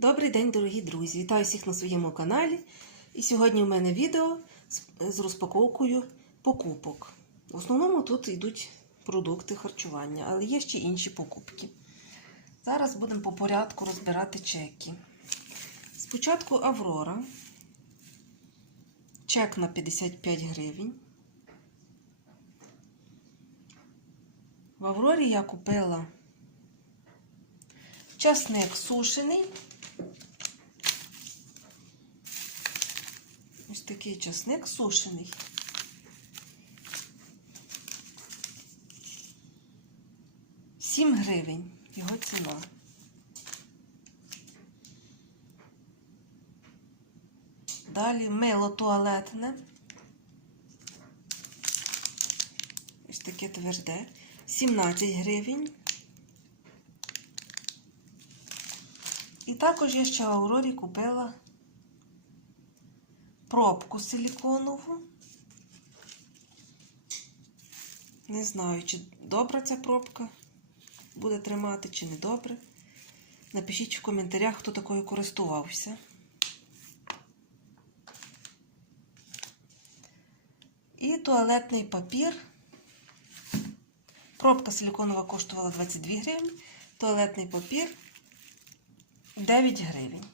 Добрий день, дорогі друзі! Вітаю всіх на своєму каналі. І сьогодні у мене відео з розпаковкою покупок. В основному тут йдуть продукти харчування, але є ще інші покупки. Зараз будемо по порядку розбирати чеки. Спочатку Аврора. Чек на 55 гривень. В Аврорі я купила часник сушений. Ось такий часник сушений. Сім гривень його ціна. Далі мило туалетне. Ось таке тверде. 17 гривень. І також я ще в Аврорі купила пробку силіконову. Не знаю, чи добра ця пробка буде тримати, чи не добре. Напишіть в коментарях, хто такою користувався. І туалетний папір. Пробка силіконова коштувала 22 гривні, туалетний папір 9 гривень.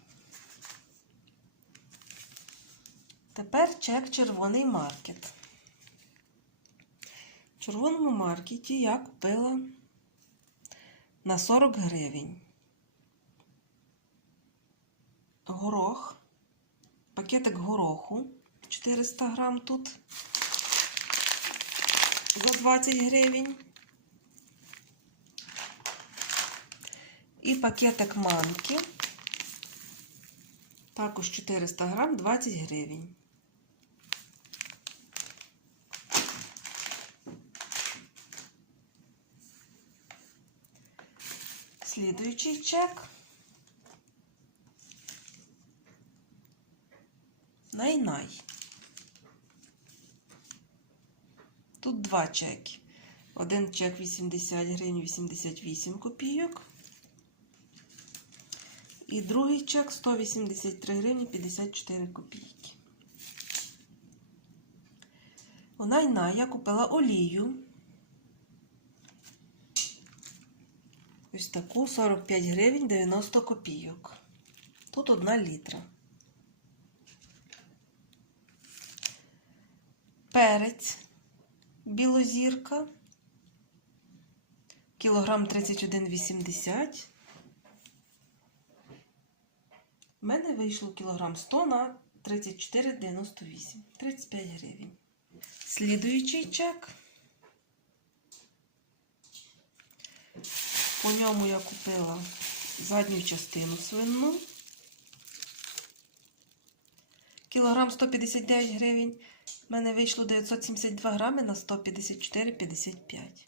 Тепер чек червоний маркет. В червоному маркеті я купила на 40 гривень. Горох, пакетик гороху 400 грам тут за 20 гривень. І пакетик манки. Також 400 грам 20 гривень. Слідуючий чек. Най-най. Тут два чеки. Один чек 80 гривень 88 копійок. І другий чек 183 гривні 54 копійки. У Найна я купила олію. Ось таку 45 гривень 90 копійок. Тут одна літра. Перець білозірка. Кілограм 31,80. У мене вийшло кілограм 100 на 34,98. 35 гривень. Слідуючий чек. По ньому я купила задню частину свинну. Кілограм 159 гривень. У мене вийшло 972 грами на 154,55.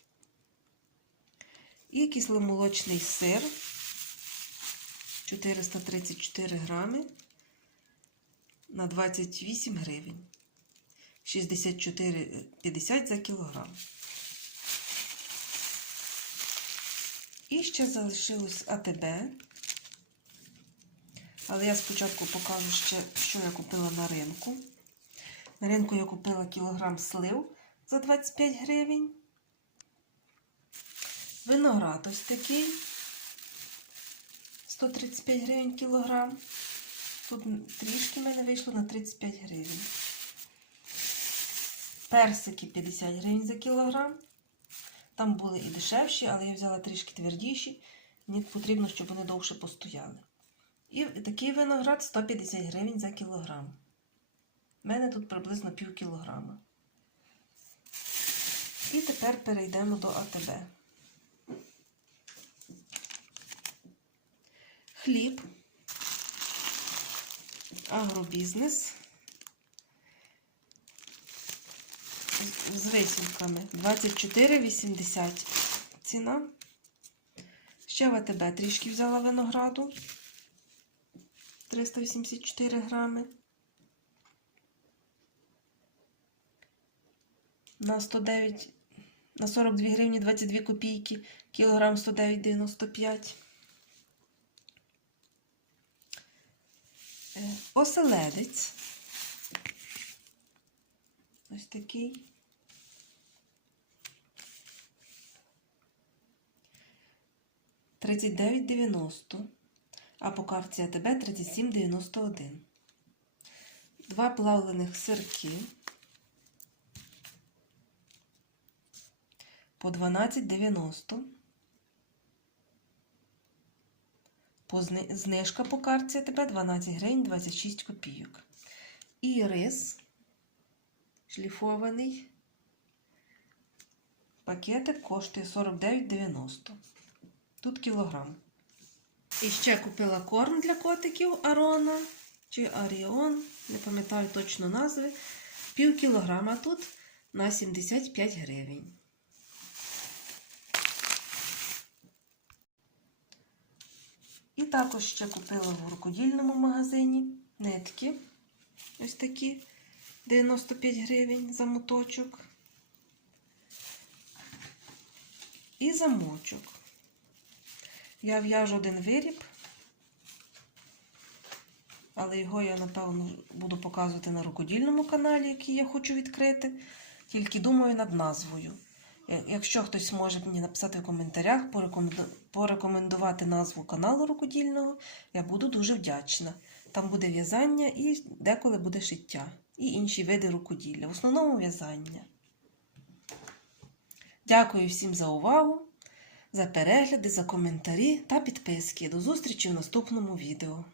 І кисломолочний сир. 434 грами на 28 гривень. 64,50 за кілограм. І ще залишилось АТБ. Але я спочатку покажу ще, що я купила на ринку. На ринку я купила кілограм слив за 25 гривень. Виноград ось такий. 135 гривень кілограм. Тут трішки в мене вийшло на 35 гривень. Персики 50 гривень за кілограм. Там були і дешевші, але я взяла трішки твердіші. Мені потрібно, щоб вони довше постояли. І такий виноград 150 гривень за кілограм. У мене тут приблизно пів кілограма. І тепер перейдемо до АТБ. Хліб, агробізнес з висівками 24,80 ціна. Ще в АТБ трішки взяла винограду 384 грами. На 109, на 42 гривні 22 копійки, кілограм 109,95. Е, Оселедець. Ось такий. Тридцять дев'ять дев'яносто, а по карті АТБ 37,91. Два плавлених сирки по 12,90. По знижка по карті АТБ 12 гривень 26 копійок. І рис шліфований. Пакетик коштує 49,90. Тут кілограм. І ще купила корм для котиків Арона чи Аріон, не пам'ятаю точно назви. Пів кілограма тут на 75 гривень. І також ще купила в рукодільному магазині нитки. Ось такі 95 гривень за моточок. І замочок. Я в'яжу один виріб, але його я, напевно, буду показувати на рукодільному каналі, який я хочу відкрити. Тільки думаю над назвою. Якщо хтось може мені написати в коментарях, порекомендувати назву каналу рукодільного, я буду дуже вдячна. Там буде в'язання і деколи буде шиття, і інші види рукоділля. В основному в'язання. Дякую всім за увагу, за перегляди, за коментарі та підписки. До зустрічі в наступному відео.